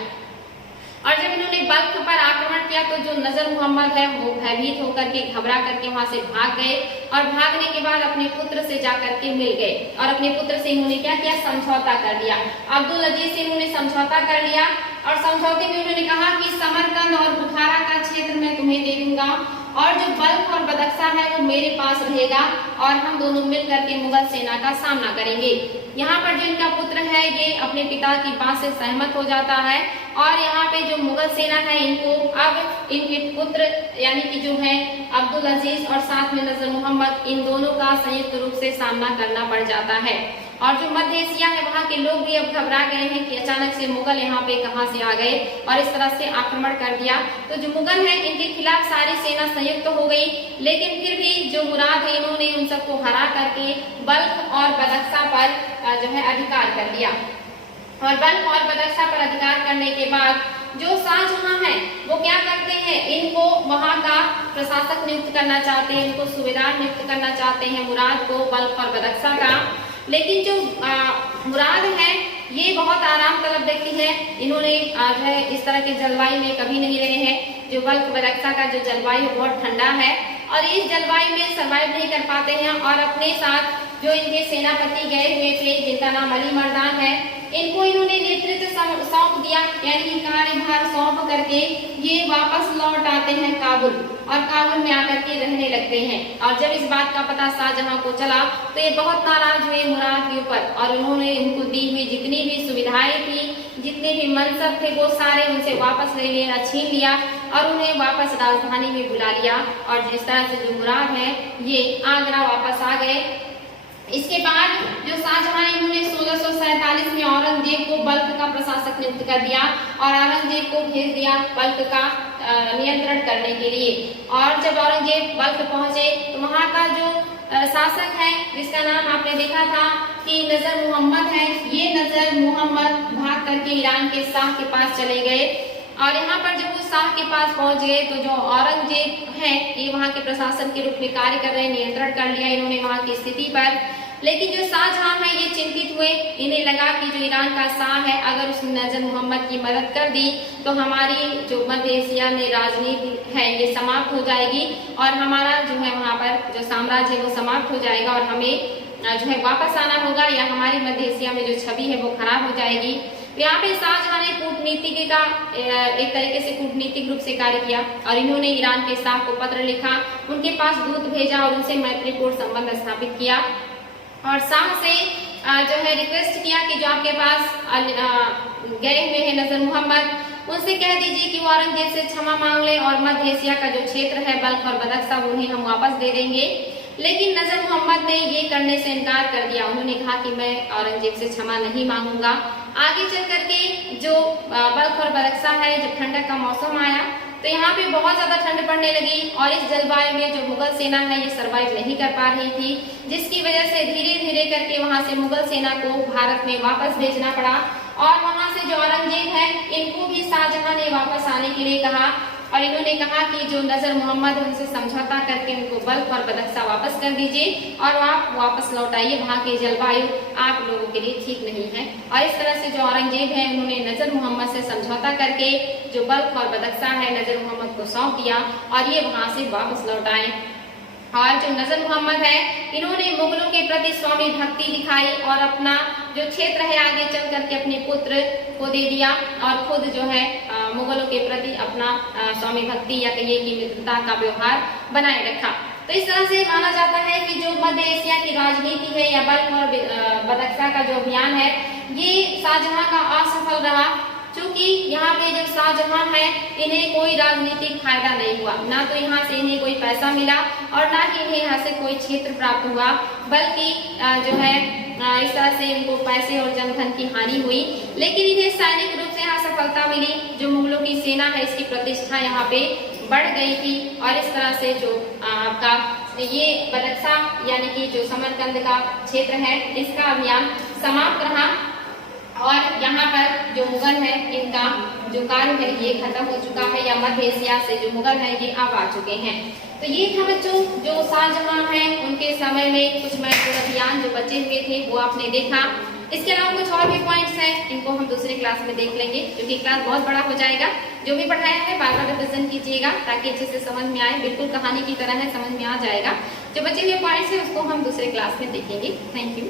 और जब इन्होंने बल्ख पर आक्रमण किया तो जो नजर मोहम्मद है वो भयभीत होकर के घबरा करके वहां से भाग गए और भागने के बाद अपने पुत्र से जाकर के मिल गए और अपने पुत्र से इन्होंने क्या किया, समझौता कर लिया। अब्दुल अजीज से इन्होंने समझौता कर लिया और समझौते में उन्होंने कहा कि समरकंद और बुखारा का क्षेत्र मैं तुम्हें दे दूंगा और जो बल्ख और बदख्शा है वो मेरे पास रहेगा और हम दोनों मिलकर के मुगल सेना का सामना करेंगे। यहाँ पर जो इनका पुत्र है ये अपने पिता की बात से सहमत हो जाता है और यहाँ पे जो मुगल सेना है इनको अब इनके पुत्र यानी कि जो है अब्दुल अजीज और साथ में नजर मोहम्मद, इन दोनों का संयुक्त रूप से सामना करना पड़ जाता है। और जो मध्य एशिया है वहाँ के लोग भी अब घबरा गए हैं कि अचानक से मुगल यहाँ पे कहाँ से आ गए और इस तरह से आक्रमण कर दिया। तो जो मुगल है इनके खिलाफ सारी सेना संयुक्त हो गई, लेकिन फिर भी जो मुराद है इन्होंने उन सबको हरा करके बल्ख और बदख्शा पर जो है अधिकार कर लिया। और बल्ख और बदख्शा पर अधिकार करने के बाद जो शाहजहां है वो क्या करते हैं, इनको वहां का प्रशासक नियुक्त करना चाहते हैं, इनको सूबेदार नियुक्त करना चाहते हैं मुराद को बल्ख और बदख्शा का। लेकिन जो मुराद है ये बहुत आराम तलब व्यक्ति है, इन्होंने जो है इस तरह के जलवायु में कभी नहीं रहे हैं। जो बल्ख बदख्शा का जो जलवायु बहुत ठंडा है और इस जलवायु में सर्वाइव नहीं कर पाते हैं और अपने साथ जो इनके सेनापति गए हुए थे जिनका नाम अली मर्दान है, इनको इन्होंने नेतृत्व सौंप दिया, यानी कि कार्यभार सौंप करके ये वापस लौट आते हैं काबुल और काबुल में आकर के रहने लगते हैं। और जब इस बात का पता शाहजहां को चला तो ये बहुत नाराज हुए मुराद के ऊपर और उन्होंने इनको दी हुई जितनी भी सुविधाएं थी, जितने भी मनसब थे वो सारे उनसे वापस ले लिया, छीन लिया और उन्हें वापस राजधानी में बुला लिया। और जिस तरह से जो मुराद है ये आगरा वापस आ गए। इसके बाद जो शाहजहां इन्होंने 1647 में औरंगजेब को बल्ख का प्रशासक नियुक्त कर दिया और औरंगजेब को भेज दिया बल्ख का नियंत्रण करने के लिए। और जब औरंगजेब बल्ख पहुंचे तो वहां का जो शासक है जिसका नाम आपने देखा था कि नजर मोहम्मद है, ये नजर मोहम्मद भाग करके ईरान के शाह के पास चले गए और यहाँ पर जब वो शाह के पास पहुंच गए तो जो औरंगजेब है ये वहाँ के प्रशासन के रूप में कार्य कर रहे हैं, नियंत्रण कर लिया इन्होंने वहाँ की स्थिति पर। लेकिन जो शाहजहां है ये चिंतित हुए, इन्हें लगा कि जो ईरान का शाह है अगर उसने नजर मोहम्मद की मदद कर दी तो हमारी जो मध्य एशिया में राजनीति है ये समाप्त हो जाएगी और हमारा जो है वहाँ पर जो साम्राज्य है वो समाप्त हो जाएगा और हमें जो है वापस आना होगा या हमारी मध्य एशिया में जो छवि है वो खराब हो जाएगी। तो यहाँ पे शाहजहां ने कूटनीति का एक तरीके से कूटनीतिक रूप से कार्य किया और इन्होंने ईरान के शाह को पत्र लिखा, उनके पास दूत भेजा और उनसे मैत्रीपूर्ण संबंध स्थापित किया और शाह से जो है रिक्वेस्ट किया कि जो आपके पास गए हुए हैं नजर मोहम्मद, उनसे कह दीजिए कि वो औरंगजेब से क्षमा मांग ले और मध्य एशिया का जो क्षेत्र है बल्ख और बदख्शा उन्हें हम वापस दे देंगे। लेकिन नजर मोहम्मद ने ये करने से इनकार कर दिया। उन्होंने कहा कि मैं औरंगजेब से क्षमा नहीं मांगूंगा। आगे चल करके जो बल्ख और बदख्शा है, जब ठंडक का मौसम आया तो यहाँ पे बहुत ज्यादा ठंड पड़ने लगी और इस जलवायु में जो मुगल सेना है ये सरवाइव नहीं कर पा रही थी, जिसकी वजह से धीरे धीरे करके वहां से मुगल सेना को भारत में वापस भेजना पड़ा और वहां से जो औरंगजेब है इनको भी शाहजहां ने वापस आने के लिए कहा और इन्होंने कहा कि जो नजर मोहम्मद है उनसे समझौता करके उनको बल्ख और बदख्शा वापस कर दीजिए और आप वापस लौट आइए, वहाँ की जलवायु आप लोगों के लिए ठीक नहीं है। और इस तरह से जो औरंगजेब है उन्होंने नजर मोहम्मद से समझौता करके जो बल्ख और बदख्शा है नजर मोहम्मद को सौंप दिया और ये वहाँ से वापस लौट आए। और जो नजर मोहम्मद है इन्होंने मुगलों के प्रति स्वामी भक्ति दिखाई और अपना जो क्षेत्र है आगे चल करके अपने पुत्र को दे दिया और खुद जो है मुगलों के प्रति अपना स्वामी भक्ति या कहिए कि मित्रता का व्यवहार बनाए रखा। तो इस तरह से माना जाता है कि जो मध्य एशिया की राजनीति है या बल्ख और बदख्शा का जो अभियान है ये शाहजहां का असफल रहा, क्योंकि यहाँ पे जब शाहजहां है इन्हें कोई राजनीतिक फायदा नहीं हुआ, ना तो यहाँ से इन्हें कोई पैसा मिला और ना ही इन्हें यहाँ से कोई क्षेत्र प्राप्त हुआ, बल्कि जो है इस तरह से इनको पैसे और जनधन की हानि हुई। लेकिन इन्हें सैनिक रूप से यहाँ सफलता मिली, जो मुगलों की सेना है इसकी प्रतिष्ठा यहाँ पे बढ़ गई थी और इस तरह से जो आपका ये बदख्शा यानी कि जो समरकंद का क्षेत्र है इसका अभियान समाप्त रहा और यहाँ पर जो मुगल है इनका जो कार्य है ये खत्म हो चुका है या मध्य एशिया से जो मुगल है ये अब आ चुके हैं। तो ये था बच्चों जो शाहजहां है उनके समय में कुछ महत्वपूर्ण अभियान जो बचे हुए थे वो आपने देखा। इसके अलावा कुछ और भी पॉइंट्स हैं, इनको हम दूसरे क्लास में देख लेंगे क्योंकि क्लास बहुत बड़ा हो जाएगा। जो भी पढ़ाया है बार बार रिविजन कीजिएगा ताकि अच्छे से समझ में आए, बिल्कुल कहानी की तरह है, समझ में आ जाएगा। जो बचे हुए पॉइंट्स है उसको हम दूसरे क्लास में देखेंगे। Thank you.